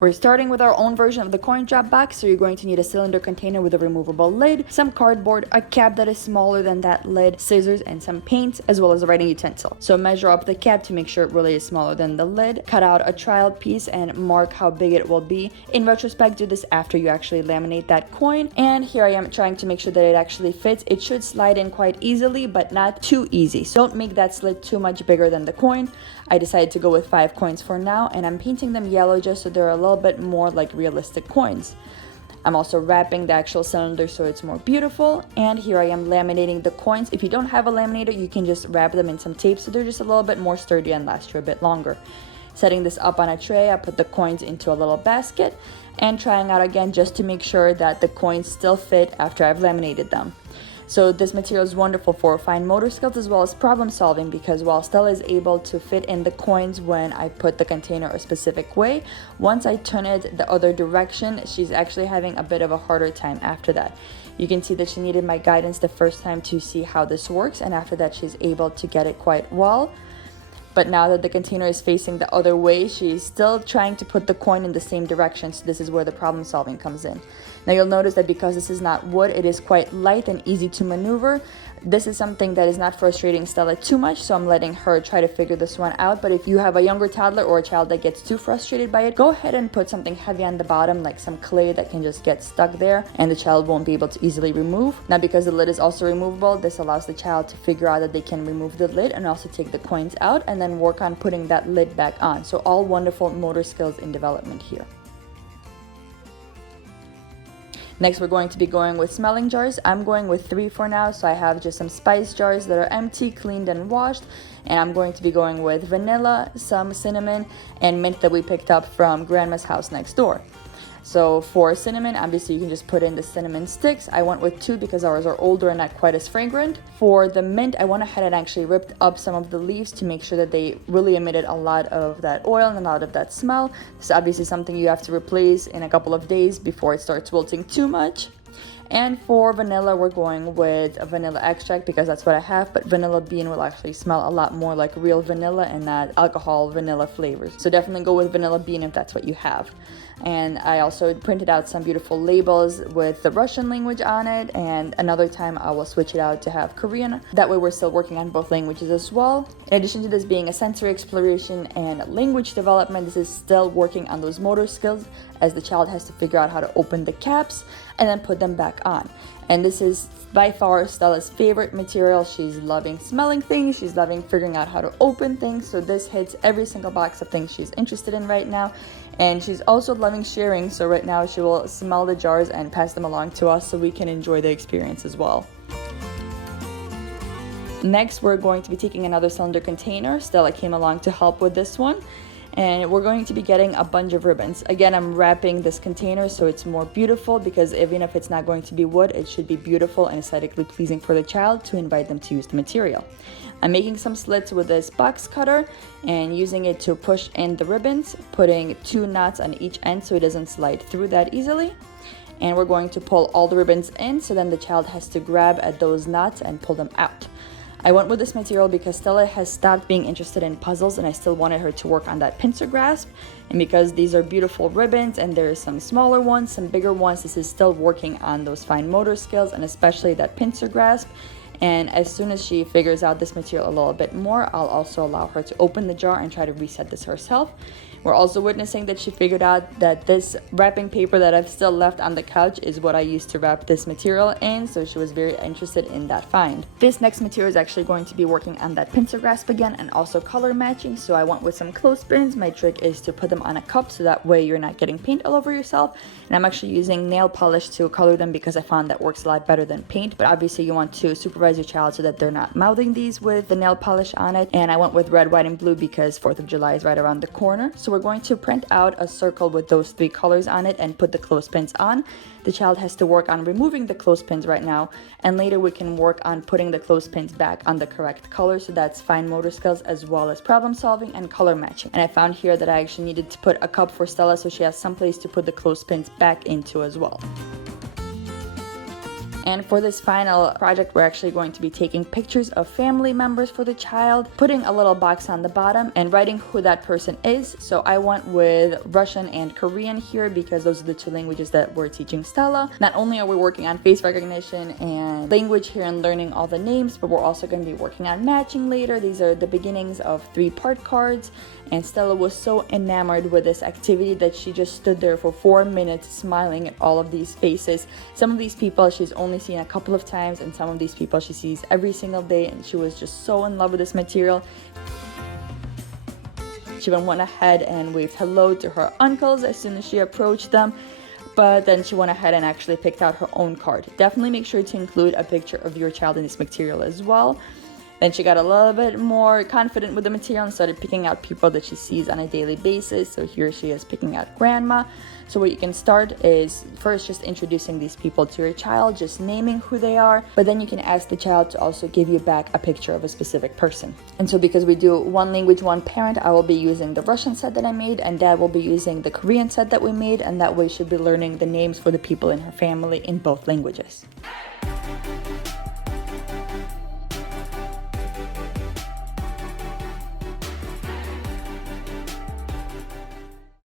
We're starting with our own version of the coin drop box, so you're going to need a cylinder container with a removable lid, some cardboard, a cap that is smaller than that lid, scissors, and some paint, as well as a writing utensil. So measure up the cap to make sure it really is smaller than the lid. Cut out a trial piece and mark how big it will be. In retrospect, do this after you actually laminate that coin. And here I am trying to make sure that it actually fits. It should slide in quite easily, but not too easy. So don't make that slit too much bigger than the coin. I decided to go with 5 coins for now, and I'm painting them yellow just so they're a little bit more like realistic coins. I'm also wrapping the actual cylinder so it's more beautiful, and here I am laminating the coins. If you don't have a laminator, you can just wrap them in some tape so they're just a little bit more sturdy and last you a bit longer. Setting this up on a tray, I put the coins into a little basket and trying out again just to make sure that the coins still fit after I've laminated them. So this material is wonderful for fine motor skills as well as problem solving, because while Stella is able to fit in the coins when I put the container a specific way, once I turn it the other direction, she's actually having a bit of a harder time after that. You can see that she needed my guidance the first time to see how this works, and after that she's able to get it quite well. But now that the container is facing the other way, she's still trying to put the coin in the same direction, so this is where the problem solving comes in. Now you'll notice that because this is not wood, it is quite light and easy to maneuver. This is something that is not frustrating Stella too much, so I'm letting her try to figure this one out. But if you have a younger toddler or a child that gets too frustrated by it, go ahead and put something heavy on the bottom, like some clay that can just get stuck there and the child won't be able to easily remove. Now because the lid is also removable, this allows the child to figure out that they can remove the lid and also take the coins out and then work on putting that lid back on. So all wonderful motor skills in development here. Next, we're going to be going with smelling jars. I'm going with 3 for now, so I have just some spice jars that are empty, cleaned, and washed. And I'm going to be going with vanilla, some cinnamon, and mint that we picked up from Grandma's house next door. So for cinnamon, obviously you can just put in the cinnamon sticks. I went with 2 because ours are older and not quite as fragrant. For the mint, I went ahead and actually ripped up some of the leaves to make sure that they really emitted a lot of that oil and a lot of that smell. This is obviously something you have to replace in a couple of days before it starts wilting too much. And for vanilla, we're going with a vanilla extract because that's what I have, but vanilla bean will actually smell a lot more like real vanilla and not alcohol vanilla flavors. So definitely go with vanilla bean if that's what you have. And I also printed out some beautiful labels with the Russian language on it, and another time I will switch it out to have Korean. That way we're still working on both languages as well. In addition to this being a sensory exploration and language development, this is still working on those motor skills as the child has to figure out how to open the caps and then put them back on. And this is by far Stella's favorite material. She's loving smelling things, she's loving figuring out how to open things, so this hits every single box of things she's interested in right now. And she's also loving sharing, so right now she will smell the jars and pass them along to us so we can enjoy the experience as well. Next, we're going to be taking another cylinder container. Stella came along to help with this one. And we're going to be getting a bunch of ribbons. Again, I'm wrapping this container so it's more beautiful, because even if it's not going to be wood, it should be beautiful and aesthetically pleasing for the child to invite them to use the material. I'm making some slits with this box cutter and using it to push in the ribbons, putting 2 knots on each end so it doesn't slide through that easily. And we're going to pull all the ribbons in, so then the child has to grab at those knots and pull them out. I went with this material because Stella has stopped being interested in puzzles and I still wanted her to work on that pincer grasp. And because these are beautiful ribbons and there's some smaller ones, some bigger ones, this is still working on those fine motor skills and especially that pincer grasp. And as soon as she figures out this material a little bit more, I'll also allow her to open the jar and try to reset this herself. We're also witnessing that she figured out that this wrapping paper that I've still left on the couch is what I used to wrap this material in, so she was very interested in that find. This next material is actually going to be working on that pincer grasp again and also color matching, so I went with some clothespins. My trick is to put them on a cup so that way you're not getting paint all over yourself. And I'm actually using nail polish to color them because I found that works a lot better than paint, but obviously you want to supervise your child so that they're not mouthing these with the nail polish on it. And I went with red, white, and blue because 4th of July is right around the corner. So we're going to print out a circle with those 3 colors on it and put the clothespins on. The child has to work on removing the clothespins right now, and later we can work on putting the clothespins back on the correct color. So that's fine motor skills as well as problem solving and color matching. And I found here that I actually needed to put a cup for Stella so she has some place to put the clothespins back into as well. And for this final project, we're actually going to be taking pictures of family members for the child, putting a little box on the bottom and writing who that person is. So I went with Russian and Korean here because those are the two languages that we're teaching Stella. Not only are we working on face recognition and language here and learning all the names, but we're also going to be working on matching later. These are the beginnings of 3-part cards. And Stella was so enamored with this activity that she just stood there for 4 minutes smiling at all of these faces. Some of these people she's only seen a couple of times, and some of these people she sees every single day, and she was just so in love with this material. She even went ahead and waved hello to her uncles as soon as she approached them. But then she went ahead and actually picked out her own card. Definitely make sure to include a picture of your child in this material as well. Then she got a little bit more confident with the material and started picking out people that she sees on a daily basis. So here she is picking out grandma. So what you can start is first just introducing these people to your child, just naming who they are, but then you can ask the child to also give you back a picture of a specific person. And so because we do one language, one parent, I will be using the Russian set that I made, and Dad will be using the Korean set that we made, and that way she'll be learning the names for the people in her family in both languages.